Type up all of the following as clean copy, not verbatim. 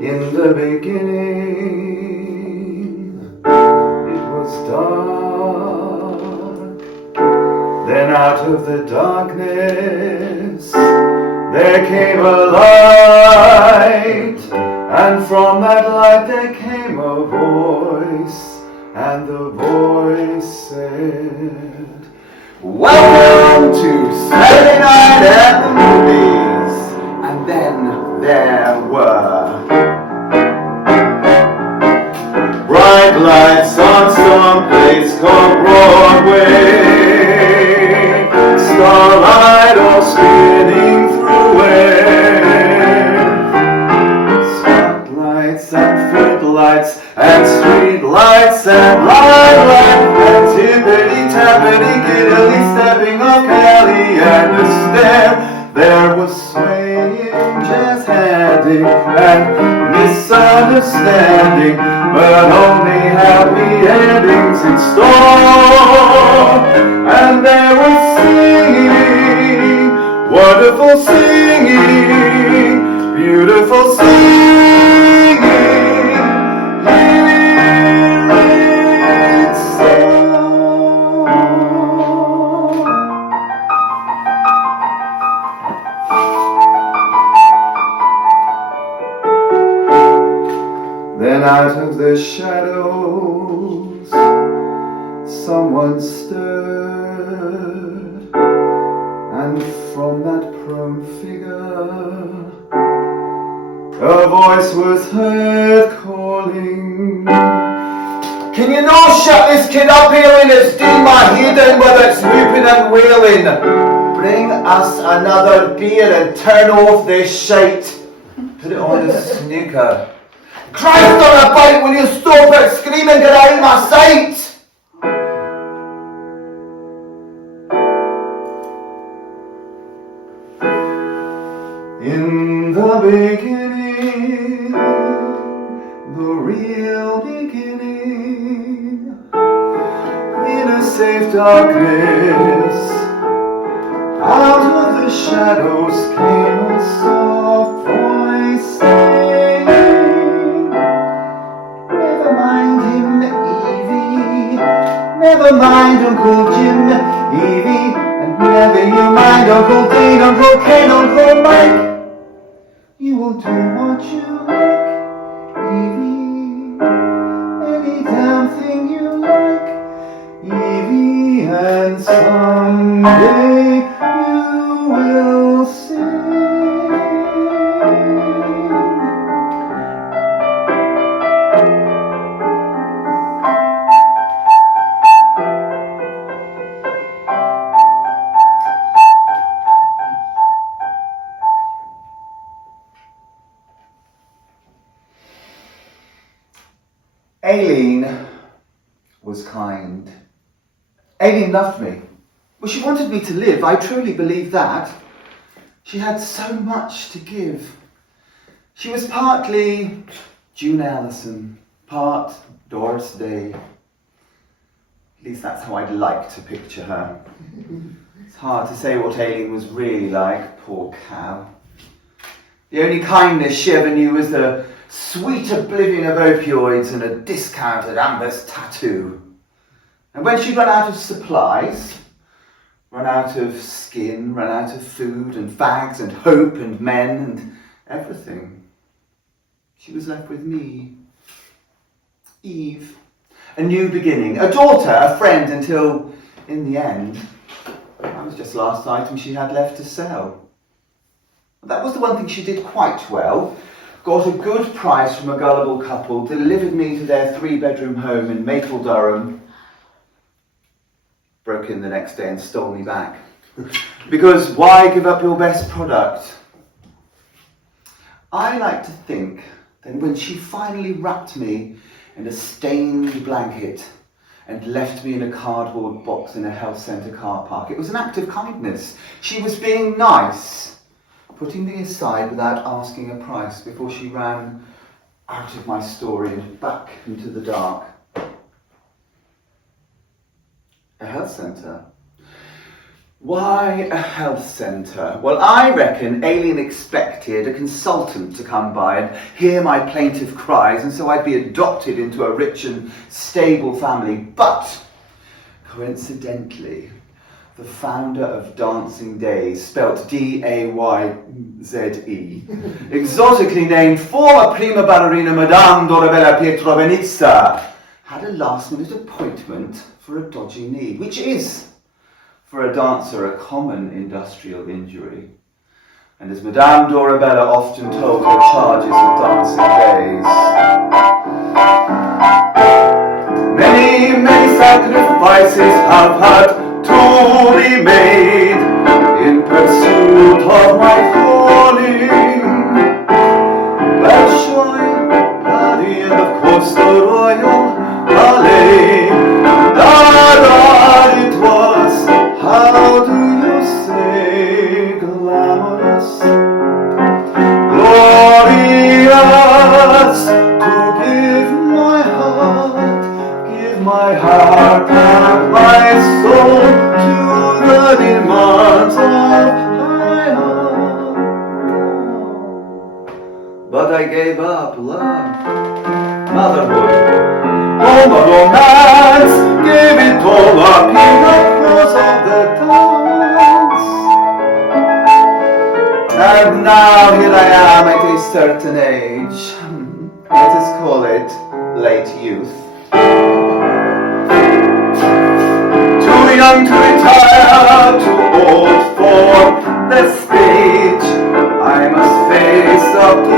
In the beginning, it was dark. Then out of the darkness, there came a light. And from that light there came a voice. And the voice said, "Welcome to Saturday night at the movies." And then there were bright lights on some place called Broadway, starlight all spinning through it, spotlights and footlights and street lights and limelight and tippity-tappity giddily stepping off Kelly and the stair. There was swaying, jazz handing and misunderstanding, but only happy endings in store. And there was singing, wonderful singing, beautiful singing. Then out of the shadows, someone stirred, and from that prone figure, a voice was heard calling, "Can you not shut this kid up here and it's doing my head in with its whooping and wailing? Bring us another beer and turn off this shite. Put it on the snooker. Christ on a bike, will you stop it screaming, get out of my sight!" In the beginning, the real beginning, in a safe darkness, out of the shadows came a soft voice saying, "Never mind him, Evie, never mind Uncle Jim, Evie, and never you mind Uncle Dean, Uncle Ken, Uncle Mike. You will do what you like, Evie, any damn thing you like, Evie, and someday you will sing." Aileen was kind. Aileen loved me. Well, she wanted me to live. I truly believe that. She had so much to give. She was partly June Allison, part Doris Day. At least that's how I'd like to picture her. It's hard to say what Aileen was really like, poor cow. The only kindness she ever knew was the sweet oblivion of opioids and a discounted Amber's tattoo. And when she'd run out of supplies, run out of skin, run out of food and fags and hope and men and everything, she was left with me. Eve. A new beginning. A daughter, a friend, until, in the end, I was just last item she had left to sell. That was the one thing she did quite well. Got a good price from a gullible couple, delivered me to their 3-bedroom home in Maple, Durham, broke in the next day and stole me back. Because why give up your best product? I like to think that when she finally wrapped me in a stained blanket and left me in a cardboard box in a health centre car park, it was an act of kindness. She was being nice, putting me aside without asking a price before she ran out of my story and back into the dark. A health centre. Why a health centre? Well, I reckon Aileen expected a consultant to come by and hear my plaintive cries, and so I'd be adopted into a rich and stable family. But, coincidentally, the founder of Dancing Days, spelt D-A-Y-Z-E, exotically named former prima ballerina Madame Dorabella Pietrovenitsa, had a last-minute appointment for a dodgy knee, which is, for a dancer, a common industrial injury. And as Madame Dorabella often told her charges at Dancing Days, many, many sacrifices have had to be made in pursuit of my calling. Bolshoi, Paddy, and of course the Royal Ballet. It was, how do you say, glamorous, glorious, to give my heart and my soul to the demands of high art. But I gave up love, motherhood, home of romance, gave it all up in the course of the dance. And now here I am at a certain age, let us call it late youth. Too young to retire, too old for the stage. I must face up to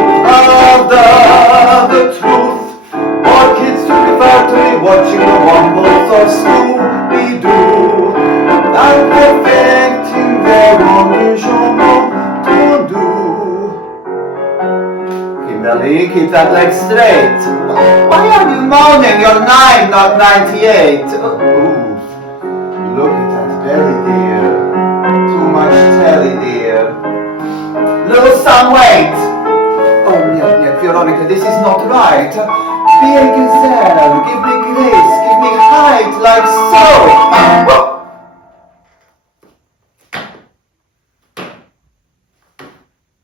the truth. Or kids to be factory watching the rumbles of Scooby-Doo. And perfecting their own genre to do. Kimberly, keep that leg straight. Why are you moaning? You're 9, not 98. Ooh. Look at that belly, dear. Too much telly, dear. Lose some weight. Oh, yeah, Veronica, this is not right. Be a gazelle. Give me grace. Give me height, like so.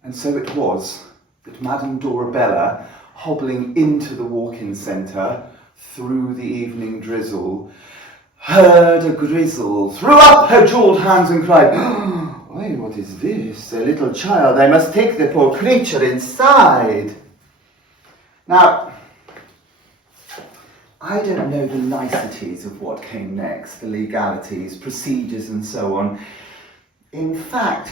And so it was that Madame Dorabella, hobbling into the walk-in centre through the evening drizzle, heard a grizzle, threw up her jewelled hands and cried, "Why, what is this? A little child. I must take the poor creature inside." Now, I don't know the niceties of what came next, the legalities, procedures and so on. In fact,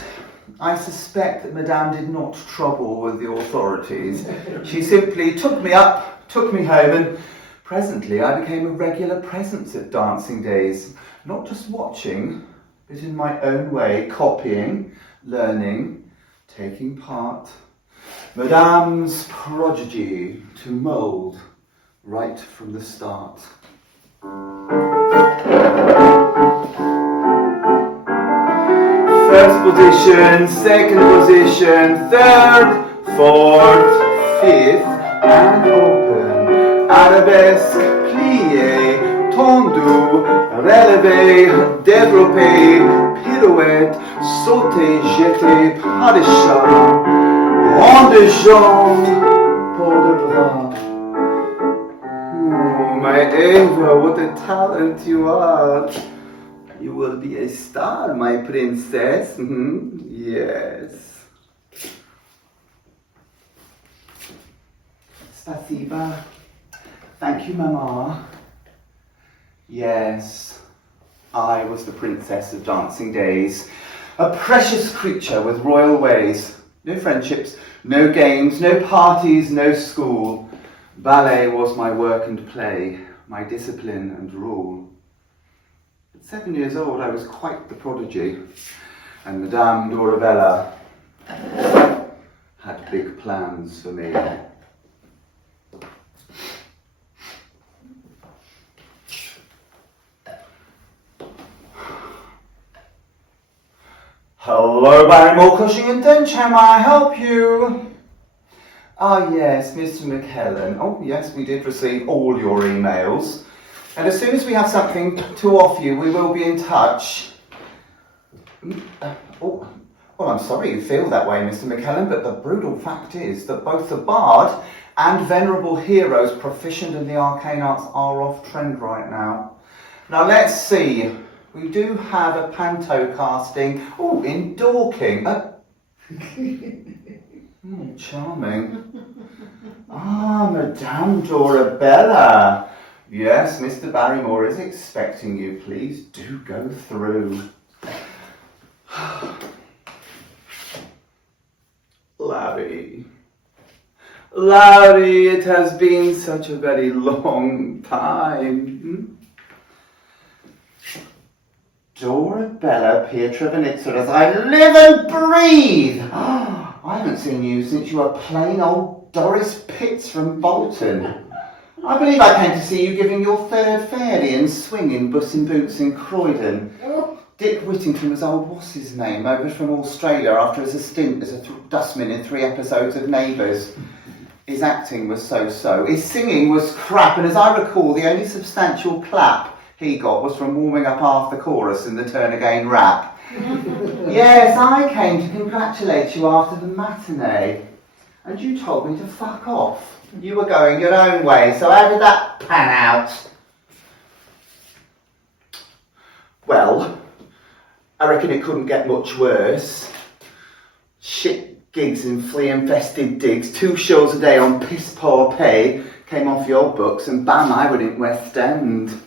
I suspect that Madame did not trouble with the authorities. She simply took me up, took me home, and presently I became a regular presence at Dancing Days, not just watching, but in my own way, copying, learning, taking part. Madame's prodigy to mould right from the start. First position, second position, third, fourth, fifth, and open. Arabesque, plié, tendu, relevé, développé, pirouette, sauté, jeté, pas de chat, rond de jambe, port de bras. Oh, my Eva, what a talent you are. You will be a star, my princess. Yes. Spasiba. Thank you, Mama. Yes, I was the princess of Dancing Days. A precious creature with royal ways. No friendships, no games, no parties, no school. Ballet was my work and play, my discipline and rule. At 7 years old, I was quite the prodigy, and Madame Dorabella had big plans for me. Hello, Barrymore, Cushing and Dench, how may I help you? Ah, yes, Mr. McKellen. Oh, yes, we did receive all your emails. And as soon as we have something to offer you, we will be in touch. Oh, well, I'm sorry you feel that way, Mr. McKellen, but the brutal fact is that both the bard and venerable heroes proficient in the arcane arts are off trend right now. Now let's see. We do have a panto casting. Oh, in Dorking. Charming. Ah, Madame Dorabella. Yes, Mr. Barrymore is expecting you. Please do go through. Larry, it has been such a very long time. Dorabella Pietrovenitza, as I live and breathe. I haven't seen you since you were plain old Doris Pitts from Bolton. I believe I came to see you giving your third fairy and swinging Buss in Boots in Croydon. Dick Whittington was old what's his name, over from Australia after his stint as a dustman in 3 episodes of Neighbours. His acting was so-so. His singing was crap, and as I recall, the only substantial clap he got was from warming up half the chorus in the Turn Again rap. Yes, I came to congratulate you after the matinee, and you told me to fuck off. You were going your own way, so how did that pan out? Well, I reckon it couldn't get much worse. Shit gigs in flea-infested digs, 2 shows a day on piss-poor pay, came off your books, and bam, I went in West End.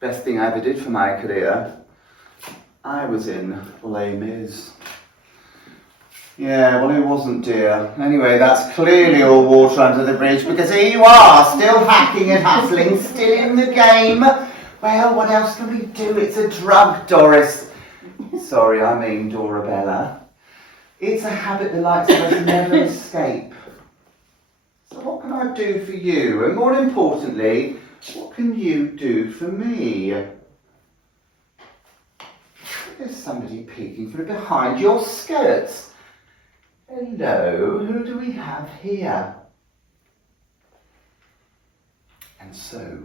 Best thing I ever did for my career. I was in Les Mis. Yeah, well, who wasn't, dear? Anyway, that's clearly all water under the bridge, because here you are, still hacking and hustling, still in the game. Well, what else can we do? It's a drug, Doris. Sorry, I mean Dorabella. It's a habit the likes of us never escape. So what can I do for you? And more importantly, what can you do for me? There's somebody peeking from behind your skirts. Hello, who do we have here? And so,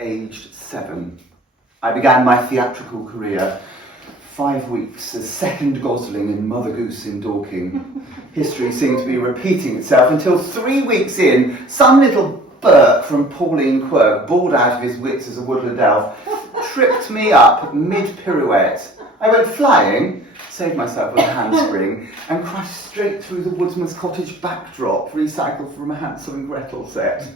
aged 7, I began my theatrical career. 5 weeks as second Gosling in Mother Goose in Dorking. History seemed to be repeating itself until 3 weeks in, some little Burke from Pauline Quirk, bored out of his wits as a woodland elf, tripped me up mid-pirouette. I went flying, saved myself with a handspring, and crashed straight through the Woodsman's Cottage backdrop, recycled from a Hansel and Gretel set.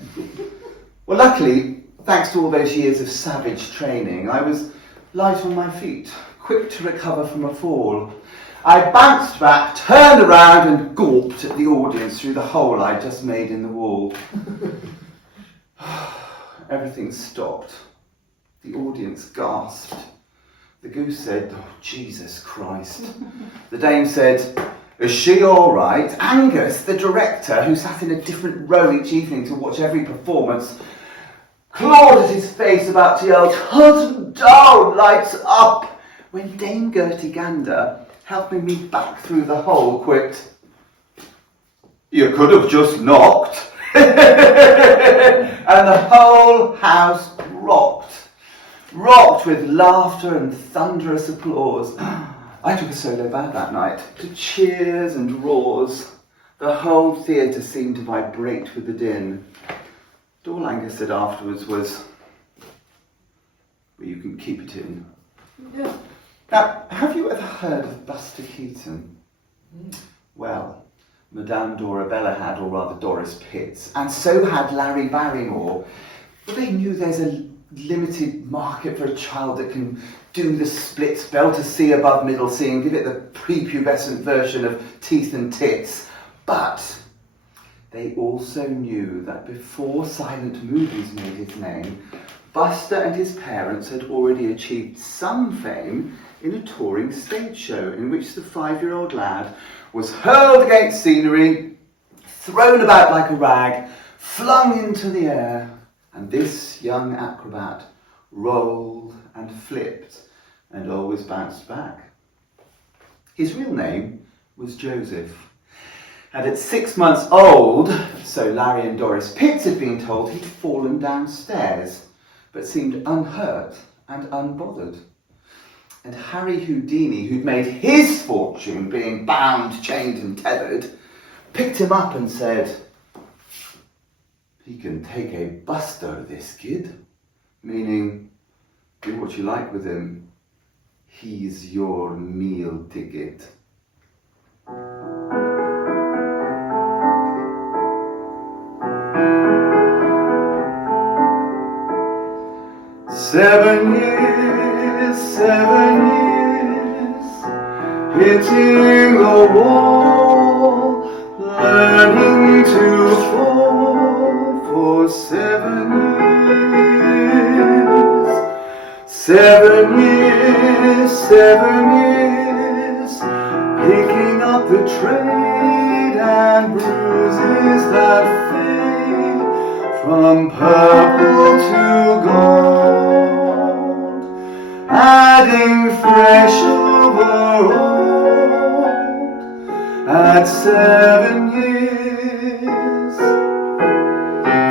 Well, luckily, thanks to all those years of savage training, I was light on my feet, quick to recover from a fall. I bounced back, turned around and gawped at the audience through the hole I'd just made in the wall. Everything stopped. The audience gasped. The goose said, "Oh, Jesus Christ." The dame said, "Is she all right?" Angus, the director, who sat in a different row each evening to watch every performance, clawed at his face, about to yell, "Turn down, lights up," when Dame Gertie Gander, helping me back through the hole, quipped, "You could have just knocked." And the whole house rocked with laughter and thunderous applause. I took a solo bow that night, to cheers and roars. The whole theatre seemed to vibrate with the din. All Angus said afterwards was, "Well, you can keep it in." Yeah. Now, have you ever heard of Buster Keaton? Well, Madame Dorabella had, or rather Doris Pitts, and so had Larry Barrymore. But they knew there's a limited market for a child that can do the splits, bell to C above middle C, and give it the prepubescent version of Teeth and Tits. But they also knew that before silent movies made his name, Buster and his parents had already achieved some fame in a touring stage show in which the 5-year-old lad was hurled against scenery, thrown about like a rag, flung into the air, and this young acrobat rolled and flipped and always bounced back. His real name was Joseph, and at 6 months old, so Larry and Doris Pitts had been told, he'd fallen downstairs, but seemed unhurt and unbothered. And Harry Houdini, who'd made his fortune being bound, chained and tethered, picked him up and said, "He can take a buster, this kid," meaning, do what you like with him. He's your meal ticket. Seven years, hitting the wall, learning to fall for 7 years. 7 years, 7 years, picking up the trade and bruises that fade from purple to gold, adding fresh overall at 7 years.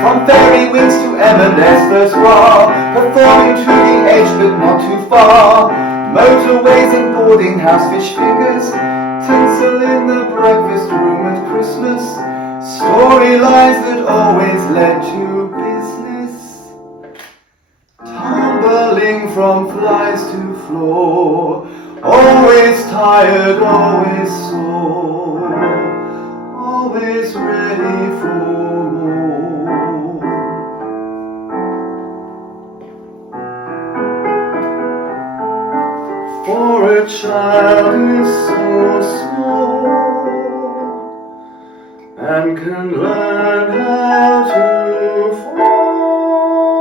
From fairy winds to M&S first raw, performing to the edge but not too far, motorways and boarding house fish fingers, tinsel in the breakfast room at Christmas, storylines that always led to business, tumbling from flies to floor, always tired, always sore, always ready for more. For a child is so small and can learn how to fall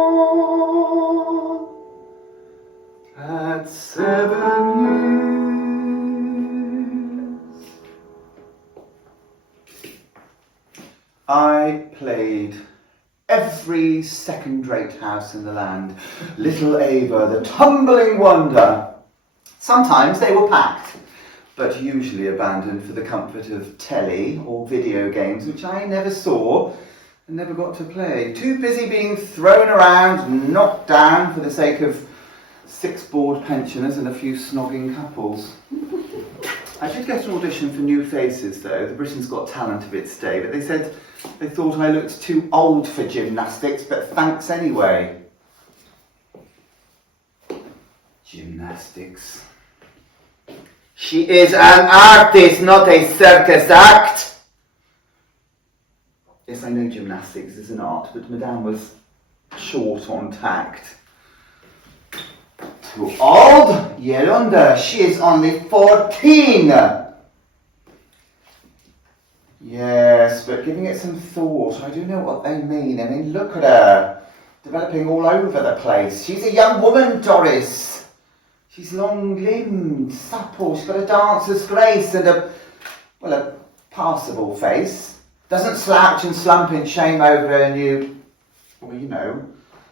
at 7 years. I played every second-rate house in the land. Little Ava, the tumbling wonder. Sometimes they were packed, but usually abandoned for the comfort of telly or video games, which I never saw and never got to play. Too busy being thrown around, knocked down for the sake of 6 bored pensioners and a few snogging couples. I did get an audition for New Faces though, the Britain's Got Talent of its day, but they said they thought I looked too old for gymnastics, but thanks anyway. Gymnastics. She is an artist, not a circus act. Yes, I know gymnastics is an art, but Madame was short on tact. Too old? Yolanda, she is only 14. Yes, but giving it some thought, I do know what they mean. I mean, look at her, developing all over the place. She's a young woman, Doris. She's long-limbed, supple, she's got a dancer's grace and a passable face. Doesn't slouch and slump in shame over her new,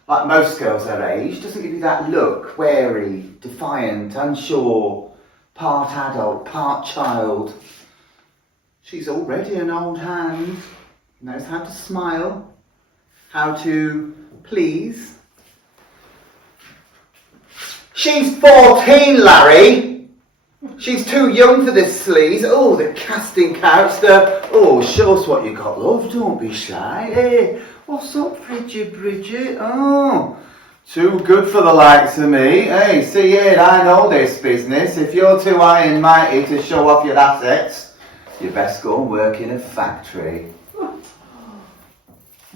like most girls her age. Doesn't give you that look, wary, defiant, unsure, part adult, part child. She's already an old hand, knows how to smile, how to please. She's 14, Larry. She's too young for this sleaze. Oh, the casting couch, show us what you got, love. Don't be shy. Hey, what's up, Bridget? Oh, too good for the likes of me. Hey, see here, I know this business. If you're too high and mighty to show off your assets, you best go and work in a factory.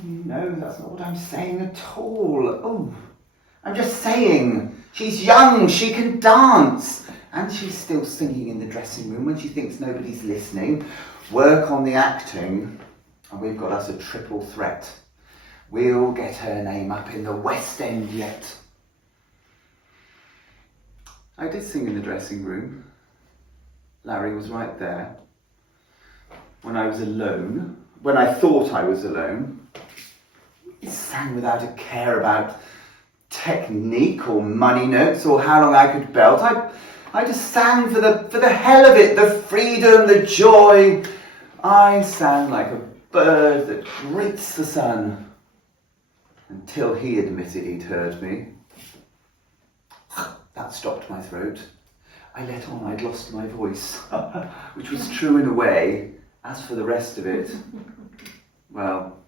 No, that's not what I'm saying at all. Oh, I'm just saying, she's young, she can dance, and she's still singing in the dressing room when she thinks nobody's listening. Work on the acting, and we've got us a triple threat. We'll get her name up in the West End yet. I did sing in the dressing room. Larry was right there. When I was alone, when I thought I was alone, he sang without a care about technique or money notes or how long I could belt. I just sang for the hell of it, the freedom, the joy. I sang like a bird that greets the sun, until he admitted he'd heard me. That stopped my throat. I let on I'd lost my voice, which was true in a way. As for the rest of it, well,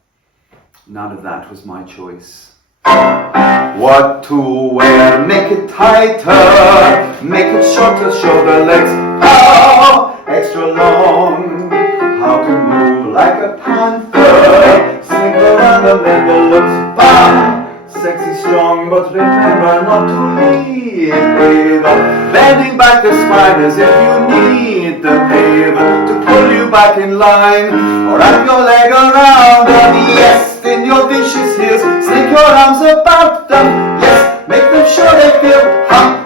none of that was my choice. What to wear? Make it tighter, make it shorter, show the legs extra long. How to move like a panther, sing around the middle, looks fun. Sexy, strong, but remember not to leave, baby. Bending back the spine as if you need the pavement to pull you back in line. Or wrap your leg around them, yes, in your vicious heels. Slink your arms about them, yes, make them sure they feel,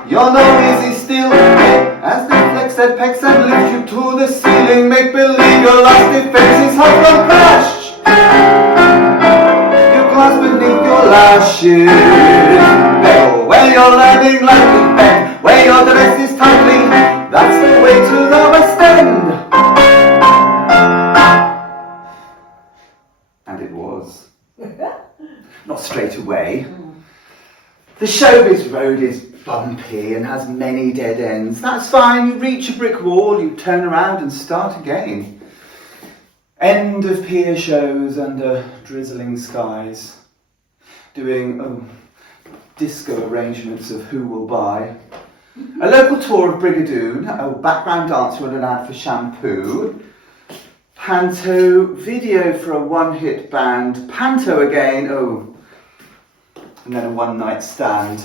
you're no easy still. As they flex their pecs and lift you to the ceiling, make believe your lusty face is hot from crash. Beneath your lashes, where you're landing like a bend, where your dress is tightly, that's the way to the West End. And it was. Not straight away. The showbiz road is bumpy and has many dead ends. That's fine, you reach a brick wall, you turn around and start again. End of pier shows under drizzling skies. Doing disco arrangements of Who Will Buy. A local tour of Brigg, a background dancer and an ad for shampoo. Panto video for a one-hit band. Panto again, and then a one-night stand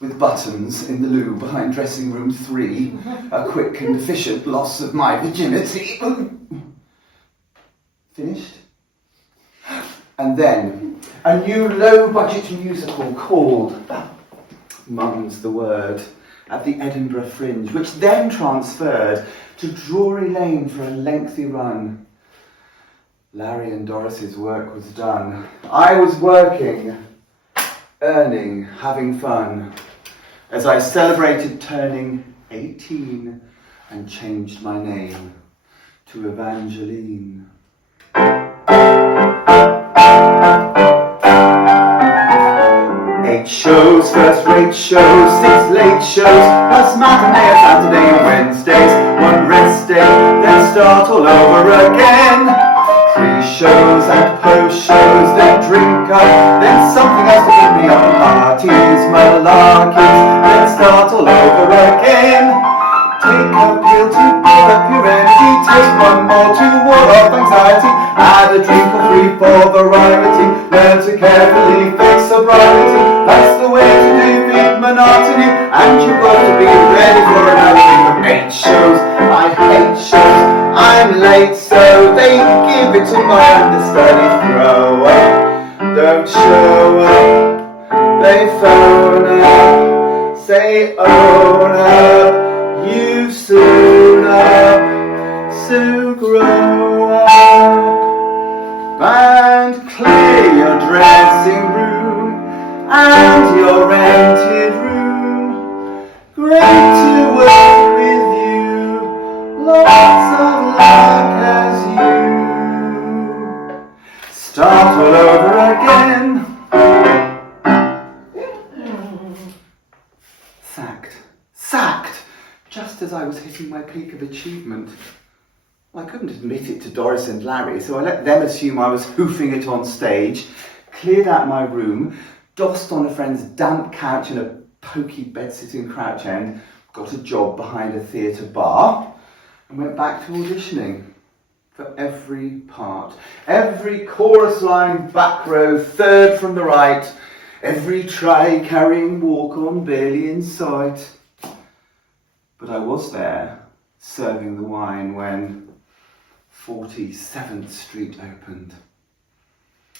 with buttons in the loo behind dressing room 3. A quick and efficient loss of my virginity. Finished? And then a new low-budget musical called Mum's the Word at the Edinburgh Fringe, which then transferred to Drury Lane for a lengthy run. Larry and Doris's work was done. I was working, earning, having fun, as I celebrated turning 18 and changed my name to Evangeline. 8 shows, first-rate shows, 6 late shows, plus matinee, Saturday and Wednesdays, 1 rest day, then start all over again. Pre-shows and post-shows, then drink up, then something else to pick me up at parties, malarkeys, then start all over again. Take a pill to build up your energy, take 1 more to ward off anxiety, add a drink or 3 for variety, learn to carefully fix sobriety, that's the way to defeat monotony, and you've got to be ready for another week of 8 shows. I hate shows, I'm late, so they give it to my understudies. Grow up, don't show up, they phone up, say own up, you soon up, so grow up, and clear your dressing room and your rented room. Great to work with you, lots of luck as you start all over again. Sacked, just as I was hitting my peak of achievement. Well, I couldn't admit it to Doris and Larry, so I let them assume I was hoofing it on stage, cleared out my room, dossed on a friend's damp couch in a pokey bed-sitting crouch end, got a job behind a theatre bar, and went back to auditioning for every part. Every chorus line, back row, third from the right, every try-carrying walk-on barely in sight. But I was there, serving the wine, when 47th Street opened.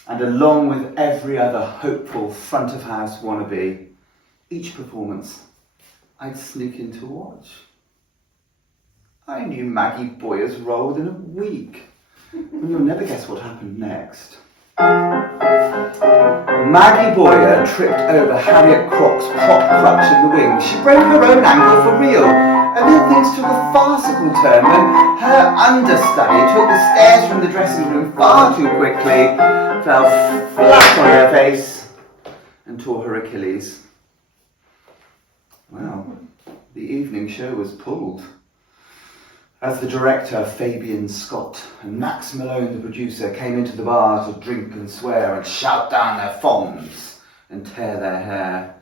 And along with every other hopeful front-of-house wannabe, each performance I'd sneak in to watch. I knew Maggie Boyer's role within a week, and you'll never guess what happened next. Maggie Boyer tripped over Harriet Crock's prop crutch in the wing. She broke her own ankle for real, and then things took a farcical turn when her understudy took the stairs from the dressing room far too quickly, fell flat on her face, and tore her Achilles. Well, the evening show was pulled. As the director, Fabian Scott, and Max Malone, the producer, came into the bar to drink and swear and shout down their phones and tear their hair,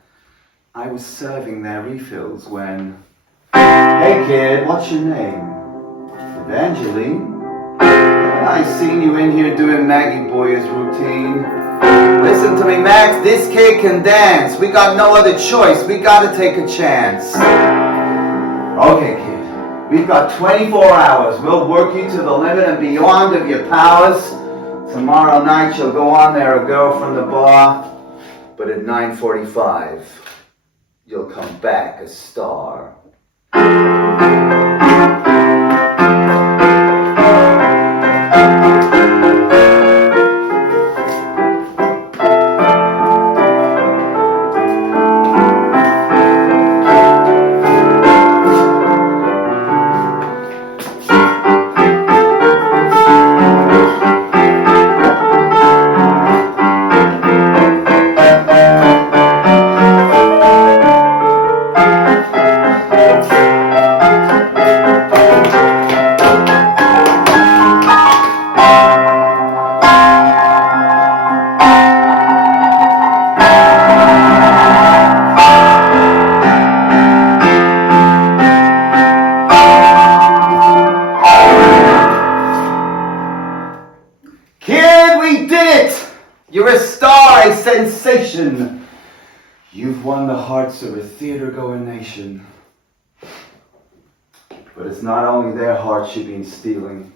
I was serving their refills when... Hey kid, what's your name? Evangeline? I seen you in here doing Maggie Boyer's routine. Listen to me, Max, this kid can dance. We got no other choice. We gotta take a chance. Okay, kid, we've got 24 hours. We'll work you to the limit and beyond of your powers. Tomorrow night you'll go on there, a girl from the bar. But at 9:45, you'll come back a star. You're a star, a sensation. You've won the hearts of a theatre-going nation. But it's not only their hearts you've been stealing.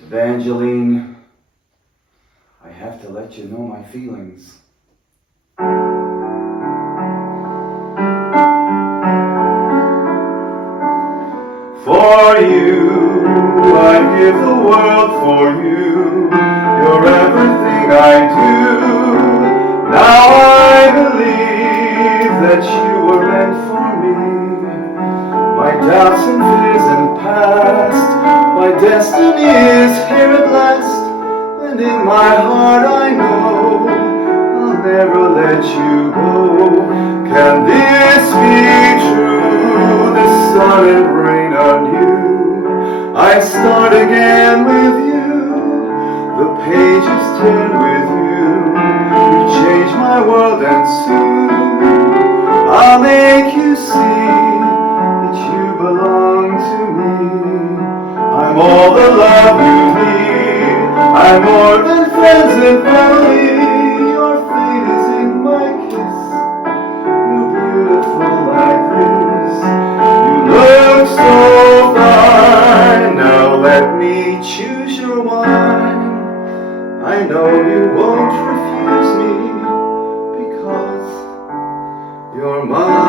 Evangeline, I have to let you know my feelings. For you, I'd give the world for you. You're everything I do. Now I believe that you were meant for me. My doubts and fears and past, my destiny is here at last. And in my heart I know I'll never let you go. Can this be true? The sun and rain on you. I start again with you. The pages turn with you. You change my world and soon I'll make you see that you belong to me. I'm all the love you need. I'm more than friends and family. Your fate is in my kiss. You're beautiful like this. You look so fine. Now let me choose your wine. I know you won't refuse me because you're mine.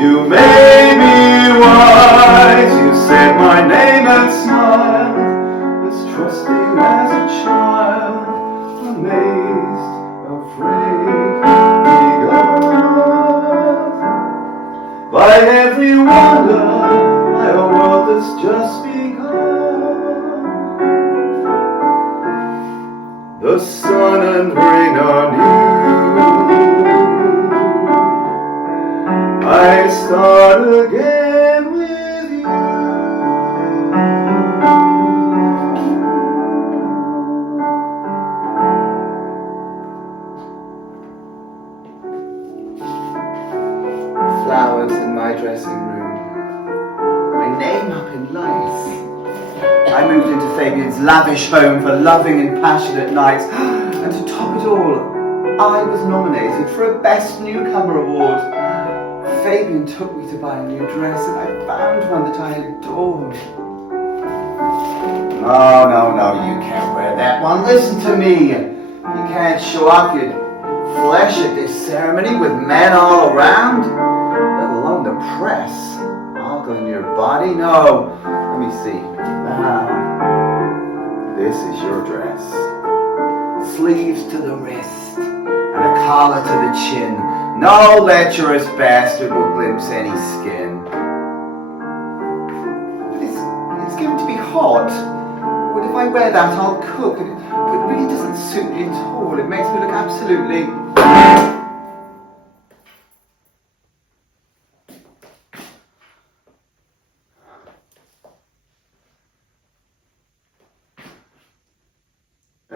You made me wise. You said my name and smiled, as trusting as a child, amazed, afraid, beguiled by every wonder, by a world that's just begun. The sun and rain on you. I start again with you. Flowers in my dressing room. My name up in lights. I moved into Fabian's lavish home for loving and passionate nights, and to top it all, I was nominated for a Best Newcomer award. Fabian took me to buy a new dress, and I found one that I adored. No, you can't wear that one. Listen to me. You can't show off your flesh at this ceremony with men all around, let alone the press ogling your body. No, let me see. This is your dress. Sleeves to the wrist and a collar to the chin. No lecherous bastard will glimpse any skin. But it's going to be hot. But if I wear that, I'll cook. And it really doesn't suit me at all. It makes me look absolutely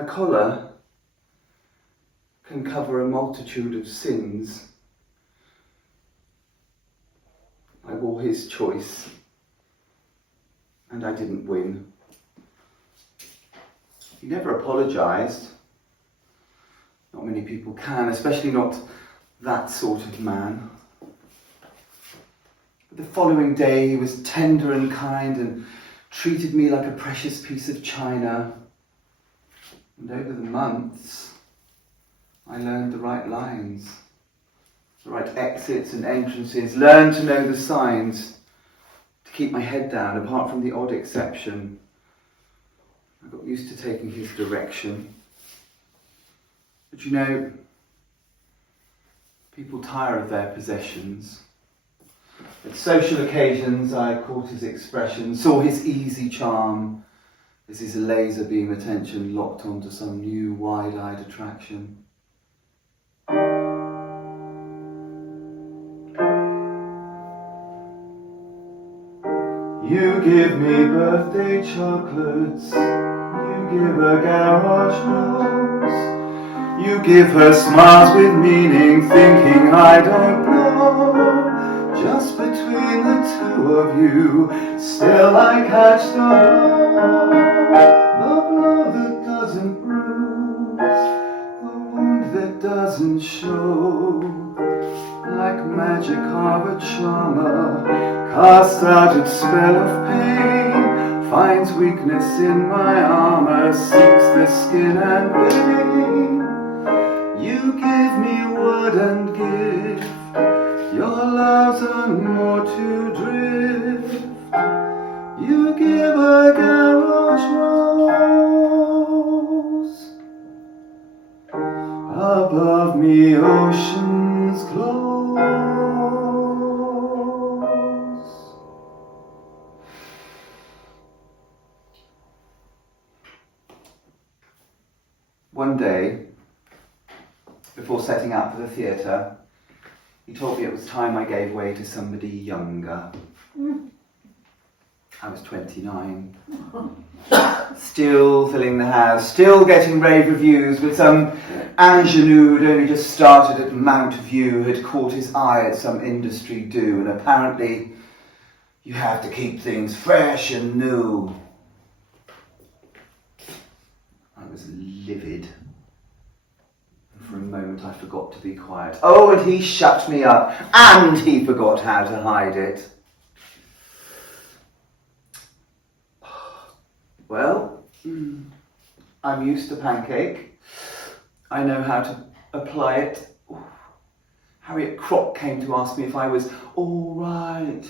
A collar can cover a multitude of sins. I wore his choice, and I didn't win. He never apologised. Not many people can, especially not that sort of man. But the following day he was tender and kind and treated me like a precious piece of china. And over the months, I learned the right lines, the right exits and entrances, learned to know the signs, to keep my head down, apart from the odd exception. I got used to taking his direction. But you know, people tire of their possessions. At social occasions, I caught his expression, saw his easy charm, as his laser beam attention locked onto some new wide-eyed attraction. You give me birthday chocolates, you give her garage rose, you give her smiles with meaning, thinking I don't know. Just between the two of you, still I catch the blow that doesn't bruise, the wound that doesn't show. Like magic of a charmer, casts out its spell of pain, finds weakness in my armor, seeks the skin and vein. You give me word and gift, your love's on more to drift. You give a garage rose, above me oceans close. One day, before setting out for the theatre, he told me it was time I gave way to somebody younger. I was 29. Still filling the house, still getting rave reviews with some ingenue who'd only just started at Mount View, had caught his eye at some industry do, and apparently you have to keep things fresh and new. I was livid. And for a moment I forgot to be quiet. Oh, and he shut me up, and he forgot how to hide it. Well, I'm used to pancake. I know how to apply it. Harriet Crock came to ask me if I was all right.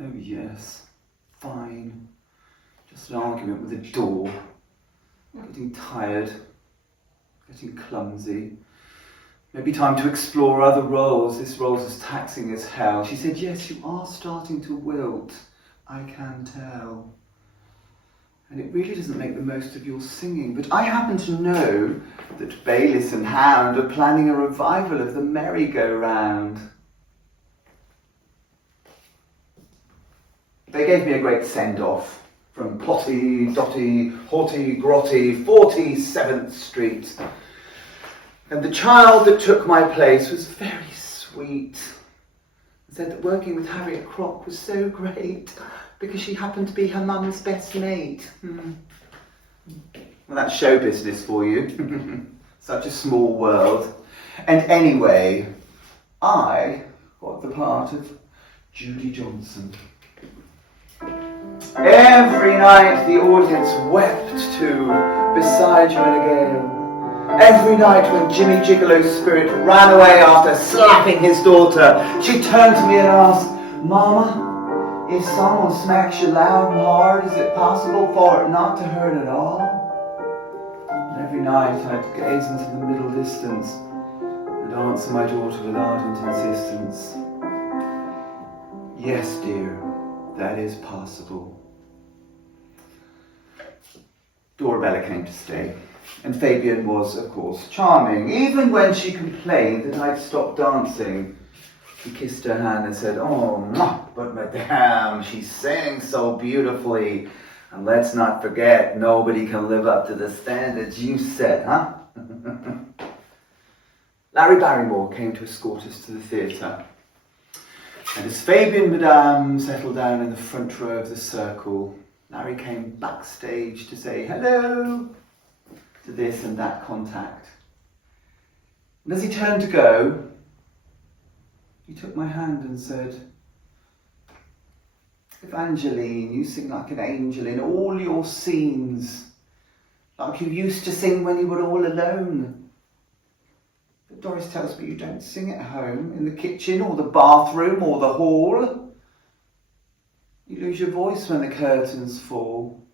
Oh yes, fine. Just an argument with a door. Getting tired, getting clumsy. Maybe time to explore other roles. This role's as taxing as hell. She said, yes, you are starting to wilt. I can tell. And it really doesn't make the most of your singing. But I happen to know that Bayliss and Hound are planning a revival of the merry-go-round. They gave me a great send-off from Plotty, Dotty, Haughty, Grotty, 47th Street. And the child that took my place was very sweet. Said that working with Harriet Crock was so great because she happened to be her mum's best mate. Well, that's show business for you. Such a small world. And anyway, I got the part of Judy Johnson. Every night the audience wept to Beside You in a Gale. Every night when Jimmy Gigolo's spirit ran away after slapping his daughter, she turned to me and asked, Mama, if someone smacks you loud and hard, is it possible for it not to hurt at all? And every night I'd gaze into the middle distance and answer my daughter with ardent insistence. Yes, dear, that is possible. Dorabella came to stay. And Fabian was, of course, charming, even when she complained that I'd stopped dancing. He kissed her hand and said, oh, but madame, she sang so beautifully. And let's not forget, nobody can live up to the standards you set, huh? Larry Barrymore came to escort us to the theatre. And as Fabian Madame settled down in the front row of the circle, Larry came backstage to say hello to this and that contact. And as he turned to go, he took my hand and said, Evangeline, you sing like an angel in all your scenes, like you used to sing when you were all alone. But Doris tells me you don't sing at home, in the kitchen or the bathroom or the hall. You lose your voice when the curtains fall.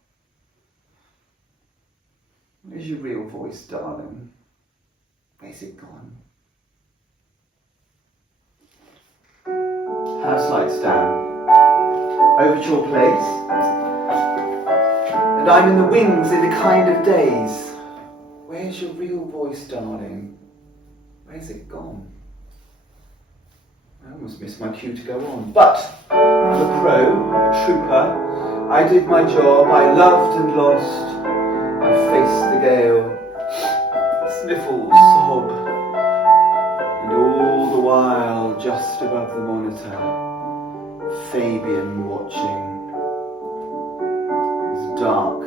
Where's your real voice, darling? Where's it gone? House lights down. Overture plays. And I'm in the wings in a kind of daze. Where's your real voice, darling? Where's it gone? I almost missed my cue to go on. But I'm a crow, a trooper. I did my job. I loved and lost. I faced the gale. Sniffle, sob. And all the while, just above the monitor, Fabian watching. It was dark.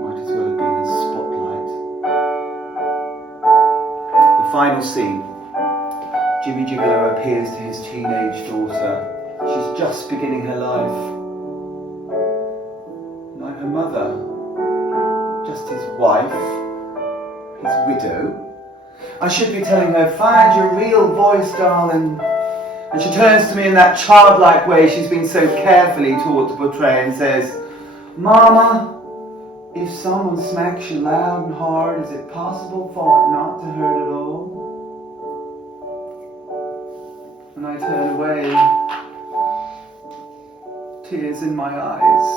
Might as well have been a spotlight. The final scene. Jimmy Gigolo appears to his teenage daughter. She's just beginning her life. And I'm her mother. Just his wife. His widow. I should be telling her, find your real voice, darling. And she turns to me in that childlike way she's been so carefully taught to portray and says, Mama, if someone smacks you loud and hard, is it possible for it not to hurt at all? And I turn away, tears in my eyes,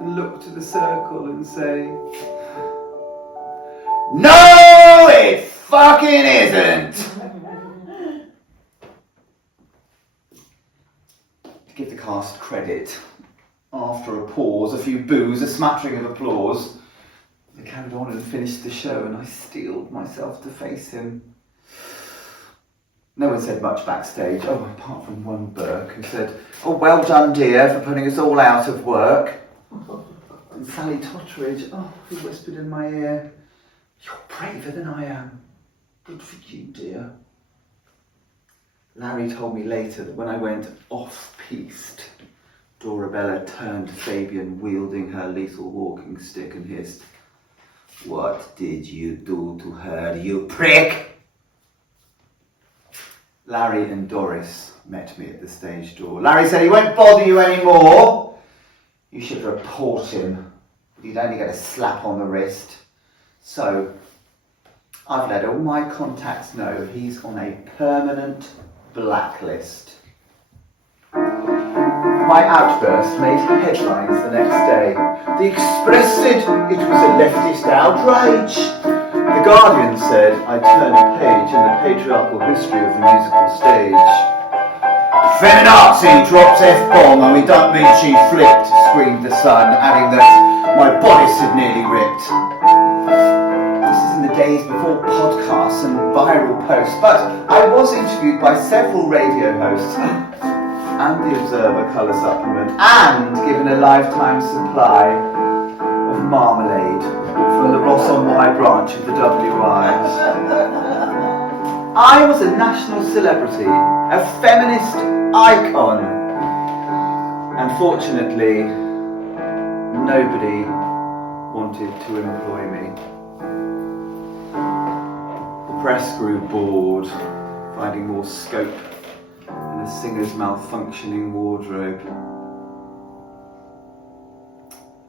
and look to the circle and say, no, it fucking isn't! To give the cast credit, after a pause, a few boos, a smattering of applause, they carried on and finished the show, and I steeled myself to face him. No one said much backstage, apart from one Burke, who said, oh, well done, dear, for putting us all out of work. And Sally Totteridge, who whispered in my ear, you're braver than I am. Good for you, dear. Larry told me later that when I went off-piste, Dorabella turned to Fabian wielding her lethal walking stick and hissed, what did you do to her, you prick? Larry and Doris met me at the stage door. Larry said he won't bother you anymore. You should report him. You'd only get a slap on the wrist. So, I've let all my contacts know he's on a permanent blacklist. My outburst made headlines the next day. The Express said it was a leftist outrage. The Guardian said I turned a page in the patriarchal history of the musical stage. Feminazi drops F-bomb and we don't mean she flipped, screamed the Sun, adding that my bodice had nearly ripped. This is in the days before podcasts and viral posts, but I was interviewed by several radio hosts and the Observer colour supplement and given a lifetime supply of marmalade from the Ross-on-Wye branch of the WI. I was a national celebrity, a feminist icon, and fortunately nobody wanted to employ me. The press grew bored, finding more scope in a singer's malfunctioning wardrobe.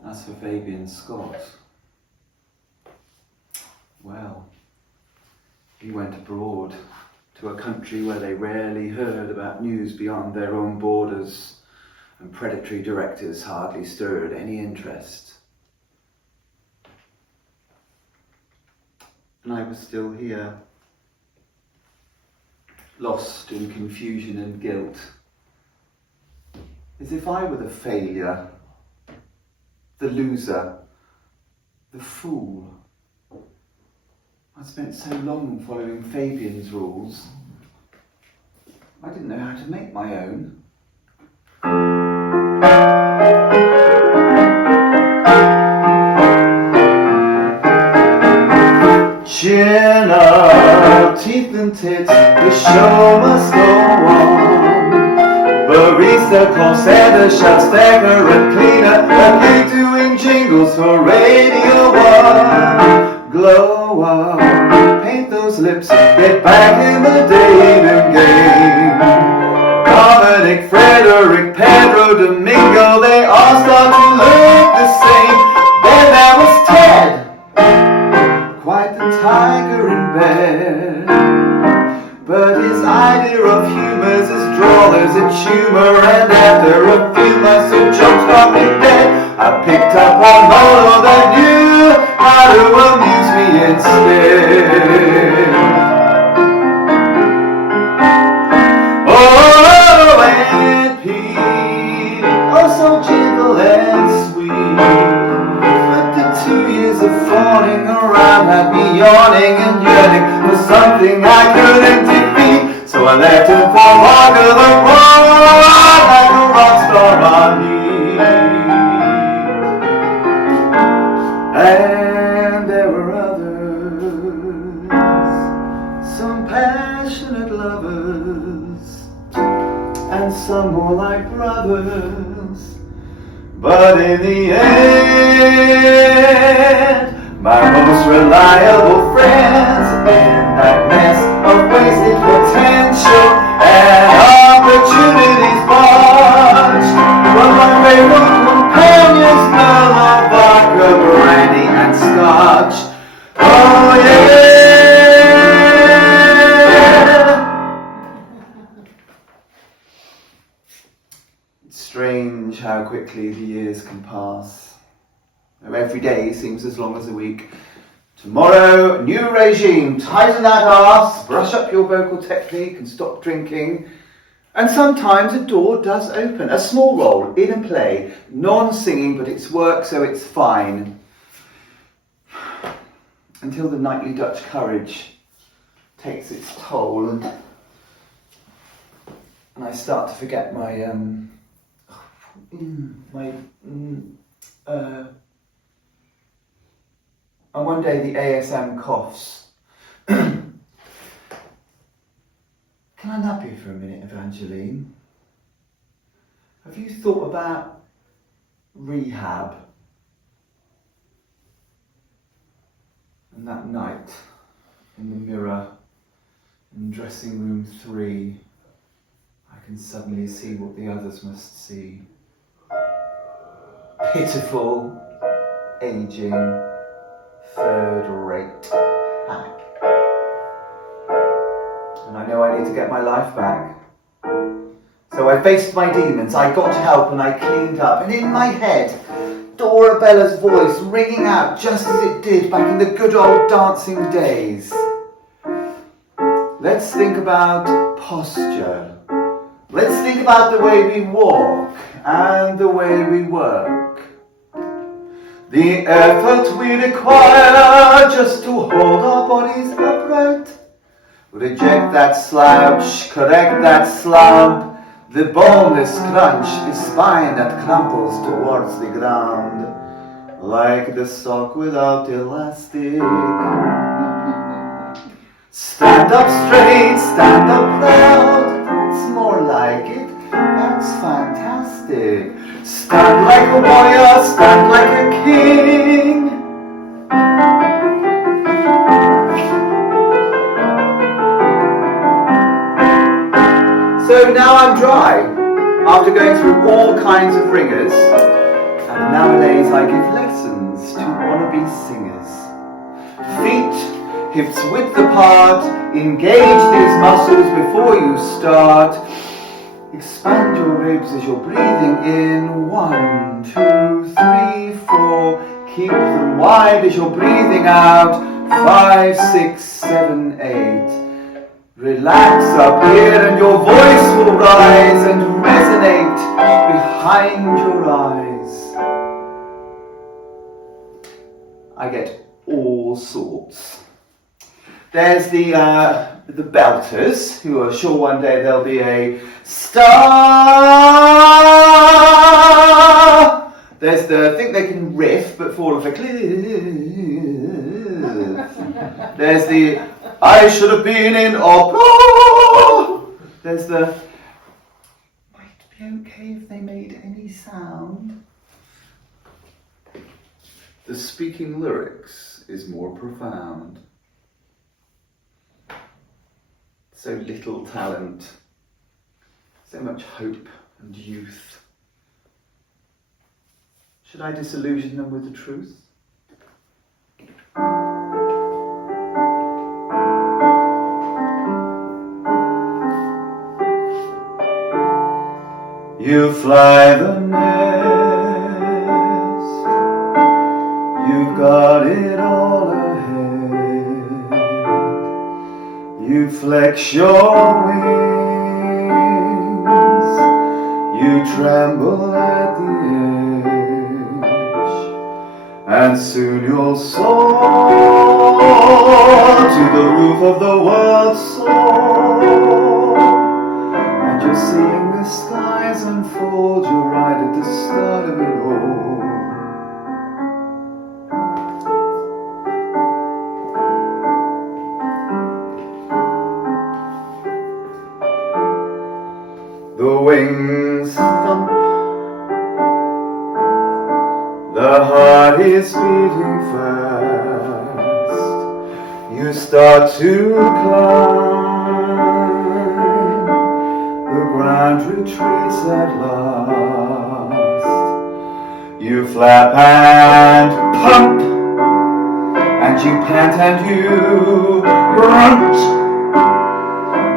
As for Fabian Scott, well, he went abroad to a country where they rarely heard about news beyond their own borders, and predatory directors hardly stirred any interest. And I was still here, lost in confusion and guilt, as if I were the failure the loser, the fool. I spent so long following Fabian's rules. I didn't know how to make my own. Chin up, teeth and tits, the show must go on. Barista, conservator, shouts, stacker and cleaner, a kid doing jingles for Radio 1. Glow up, paint those lips, get back in the dating game. Dominic, Frederick, Pedro, Domingo, they all start to look the same. Then there was Ted, quite the tiger in bed. But his idea of humour's as droll as a tumour, and after a few months of jokes got me dead, I picked up on Molo that knew how to amuse me instead. Oh, and Pete, oh so gentle and sweet. 52 years of fawning around had me yawning and yearning for something I couldn't defeat. So I left him for longer than one, like a rock star on me. And there were others, some passionate lovers, and some more like brothers. But in the end, my most reliable friends in that mess of wasted potential and opportunities botched were my favorite companions, Merlot, vodka, brandy, and scotch. Oh yeah! It's strange how quickly the years can pass. Every day seems as long as a week. Tomorrow, new regime, tighten that arse, brush up your vocal technique and stop drinking. And sometimes a door does open, a small role in a play, non-singing, but it's work so it's fine. Until the nightly Dutch courage takes its toll and I start to forget and one day the ASM coughs. Can I nab you for a minute, Evangeline? Have you thought about rehab? And that night, in the mirror, in dressing room 3, I can suddenly see what the others must see. Pitiful, aging, third-rate hack. And I know I need to get my life back. So I faced my demons, I got help and I cleaned up. And in my head, Dora Bella's voice ringing out just as it did back in the good old dancing days. Let's think about posture. Let's think about the way we walk and the way we work. The effort we require just to hold our bodies upright. Reject that slouch, correct that slump, the boneless crunch, the spine that crumples towards the ground, like the sock without elastic. Stand up straight, stand up proud, that's more like it, that's fantastic. Stand like a warrior, stand like a king. So now I'm dry, after going through all kinds of ringers, and nowadays I give lessons to wannabe singers. Feet, hips width apart, engage these muscles before you start. Expand your ribs as you're breathing in. 1, 2, 3, 4. Keep them wide as you're breathing out. 5, 6, 7, 8. Relax up here and your voice will rise and resonate behind your eyes. I get all sorts. There's the belters, who are sure one day there'll be a star. There's the think they can riff but fall off a cliff. There's the I should have been in opera. There's the might be okay if they made any sound. The speaking lyrics is more profound. So little talent, so much hope and youth. Should I disillusion them with the truth? You fly the nest, you've got it all ahead. You flex your wings, you tremble at the edge, and soon you'll soar to the roof of the world's soul. And you're seeing the skies unfold, you're right at the start of it all. The wings thump, the heart is beating fast. You start to climb, the ground retreats at last. You flap and pump, and you pant and you grunt,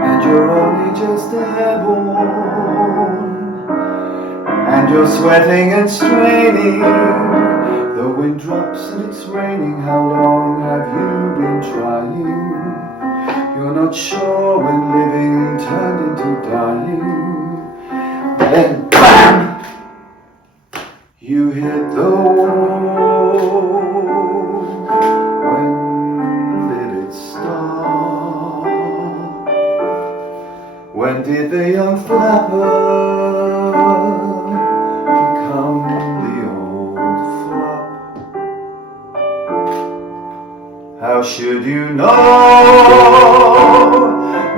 and you're only just airborne, and you're sweating and straining. The wind drops and it's raining. How long have you been trying? You're not sure when living turned into dying. Then BAM! You hit the wall. When did it start? When did the young flapper become the old flap? How should you know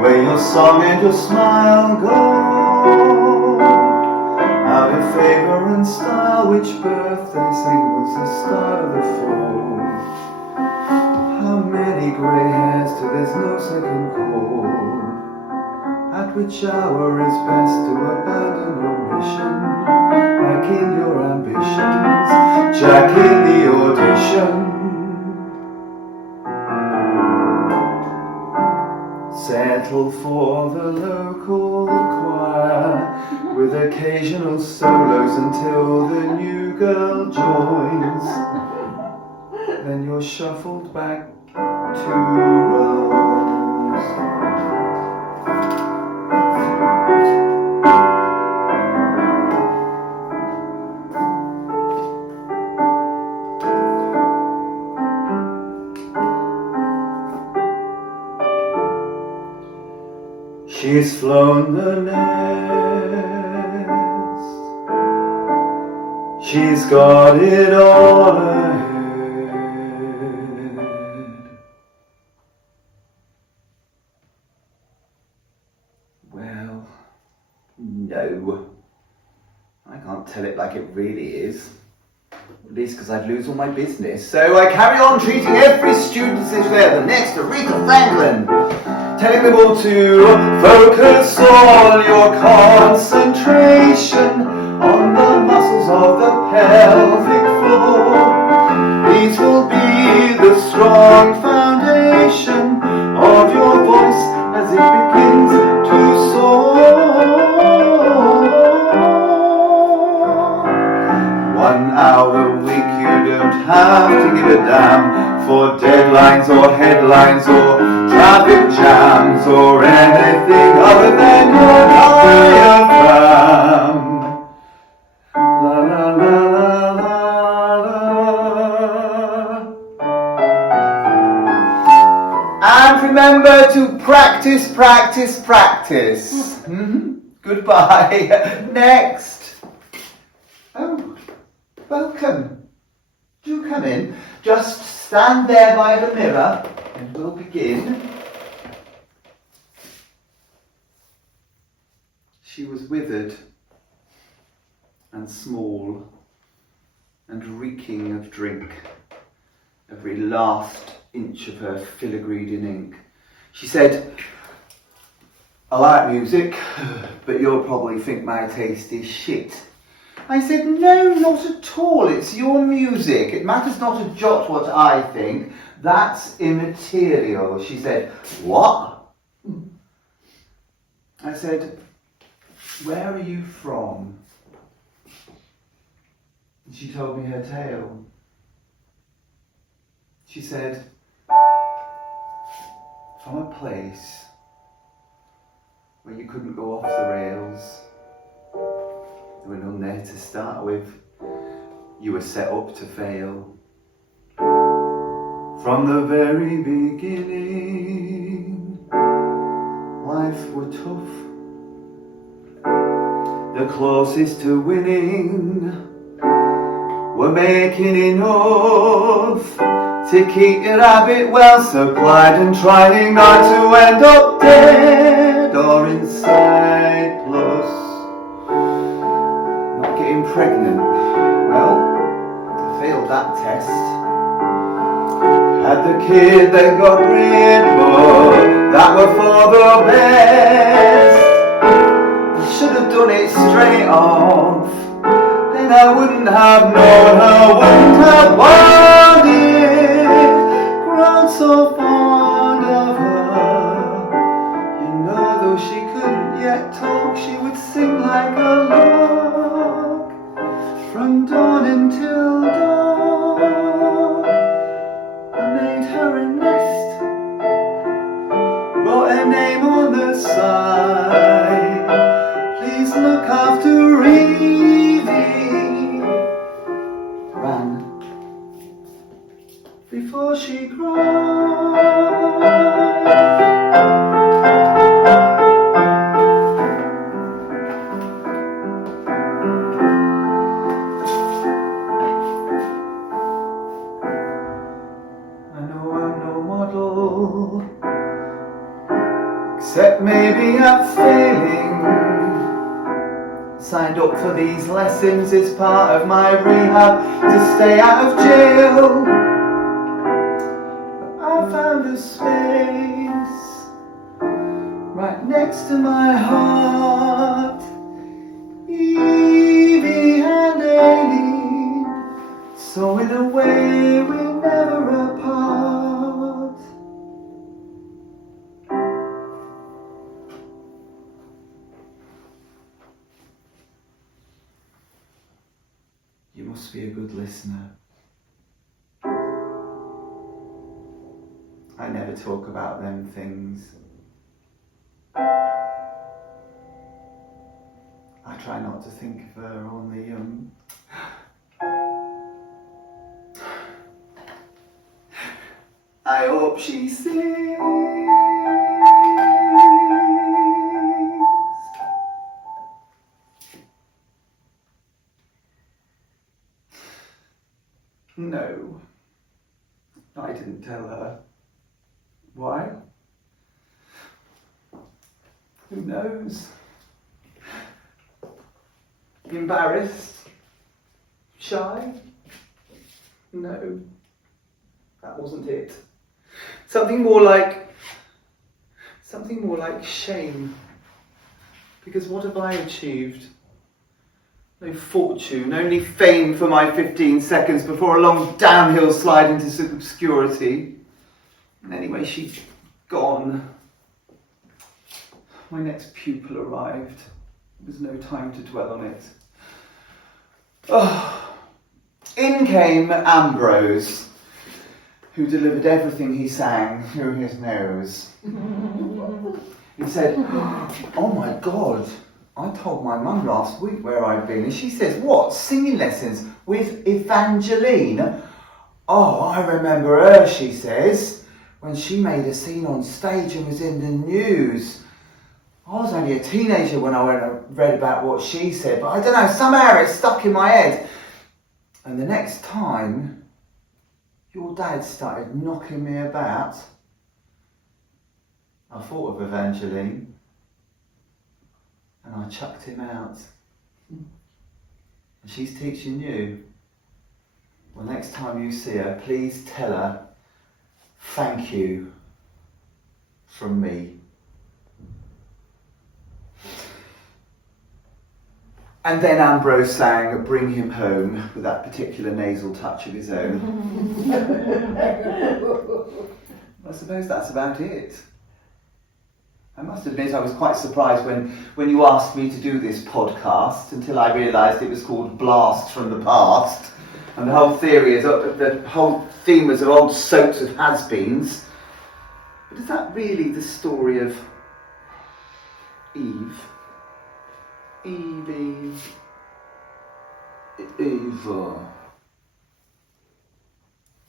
where your song and your smile go? Out of favour and style, which birthday signals the start of the fall? How many grey hairs till there's no second call? At which hour is best to abandon your mission? Back in your ambitions, jack in the audition. Settle for the local choir with occasional solos until the new girl joins. Then you're shuffled back 2 rows. She's flown the nest, she's got it all ahead. Well, no, I can't tell it like it really is. At least because I'd lose all my business. So I carry on treating every student as if they're the next Aretha Franklin, telling them all to focus all your concentration on the muscles of the pelvic floor. These will be the strong foundation of your voice as it begins to soar. 1 hour a week, you don't have to give a damn for deadlines or headlines or traffic jams or anything other than your diaphragm. La la la la la la. remember to practice, practice, practice. Goodbye. Next. Oh, welcome. Do come in. Just stand there by the mirror and we'll begin. She was withered and small and reeking of drink, every last inch of her filigreed in ink. She said, I like music, but you'll probably think my taste is shit. I said, no, not at all. It's your music. It matters not a jot what I think. That's immaterial. She said, what? I said, where are you from? And she told me her tale. She said, from a place where you couldn't go off the rails. There were none there to start with. You were set up to fail. From the very beginning, life were tough. The closest to winning were making enough to keep your habit well supplied and trying not to end up dead or inside. Plus, not getting pregnant. Well, I failed that test. Had the kid that got rid, but that were for the best. I should have done it straight off. Then I wouldn't have known her, wouldn't have wanted, grown so fond of her. You know, though she couldn't yet talk, she would sing like a lark from dawn until dawn. I made her a nest, wrote her name on the side. Please look after Evie. Ran before she cried. I know I'm no model, except maybe I'm failing. Signed up for these lessons as part of my rehab to stay out of jail. But I found a space right next to my heart. Evie and Aileen, so in a way we're never apart. You must be a good listener. I never talk about them things. I try not to think of her, only I hope she sings. No, I didn't tell her. Why? Who knows? Embarrassed? Shy? No, that wasn't it. Something more like shame. Because what have I achieved? No fortune, only fame for my 15 seconds before a long downhill slide into obscurity. And anyway, she's gone. My next pupil arrived. There was no time to dwell on it. Oh. In came Ambrose, who delivered everything he sang through his nose. He said, oh my God, I told my mum last week where I'd been, and she says, what, singing lessons with Evangeline? Oh, I remember her, she says. when she made a scene on stage and was in the news. I was only a teenager when I went and read about what she said, but I don't know, somehow it stuck in my head. And the next time your dad started knocking me about, I thought of Evangeline and I chucked him out. And she's teaching you. Well, next time you see her, please tell her, thank you from me. And then Ambrose sang Bring Him Home with that particular nasal touch of his own. I suppose that's about it. I must admit I was quite surprised when you asked me to do this podcast until I realised it was called Blast from the Past. And the whole theme was of old soaps of has-beens. But is that really the story of Eve? Eva,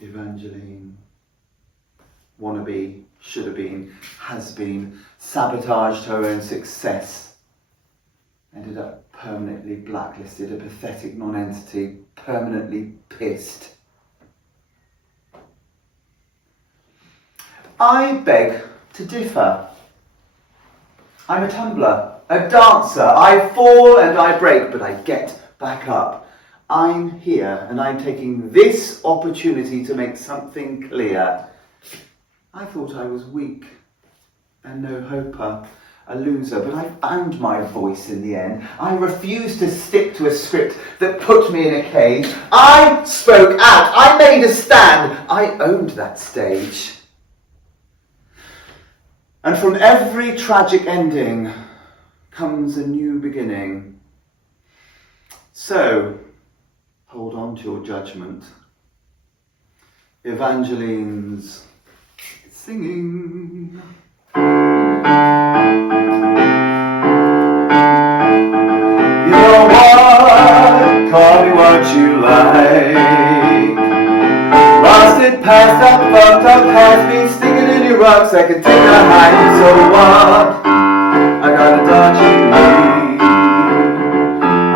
Evangeline, wannabe, should have been, has been, sabotaged her own success, ended up permanently blacklisted, a pathetic non-entity, permanently pissed. I beg to differ. I'm a tumbler, a dancer. I fall and I break, but I get back up. I'm here and I'm taking this opportunity to make something clear. I thought I was weak and no hoper, a loser, but I found my voice in the end. I refused to stick to a script that put me in a cage. I spoke out. I made a stand. I owned that stage. And from every tragic ending comes a new beginning. So, hold on to your judgment. Evangeline's singing. You know what? Call me what you like. Lost it, passed up, fucked up, past me, sticking in your rocks. I can take a hike, so what? I got a dodgy knee.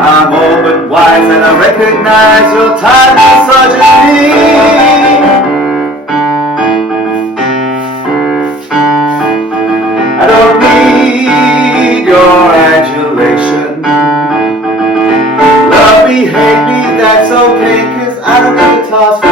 I'm old but wise and I recognize your time misogyny. I don't need your adulation. Love me, hate me, that's okay, 'cause I don't have a task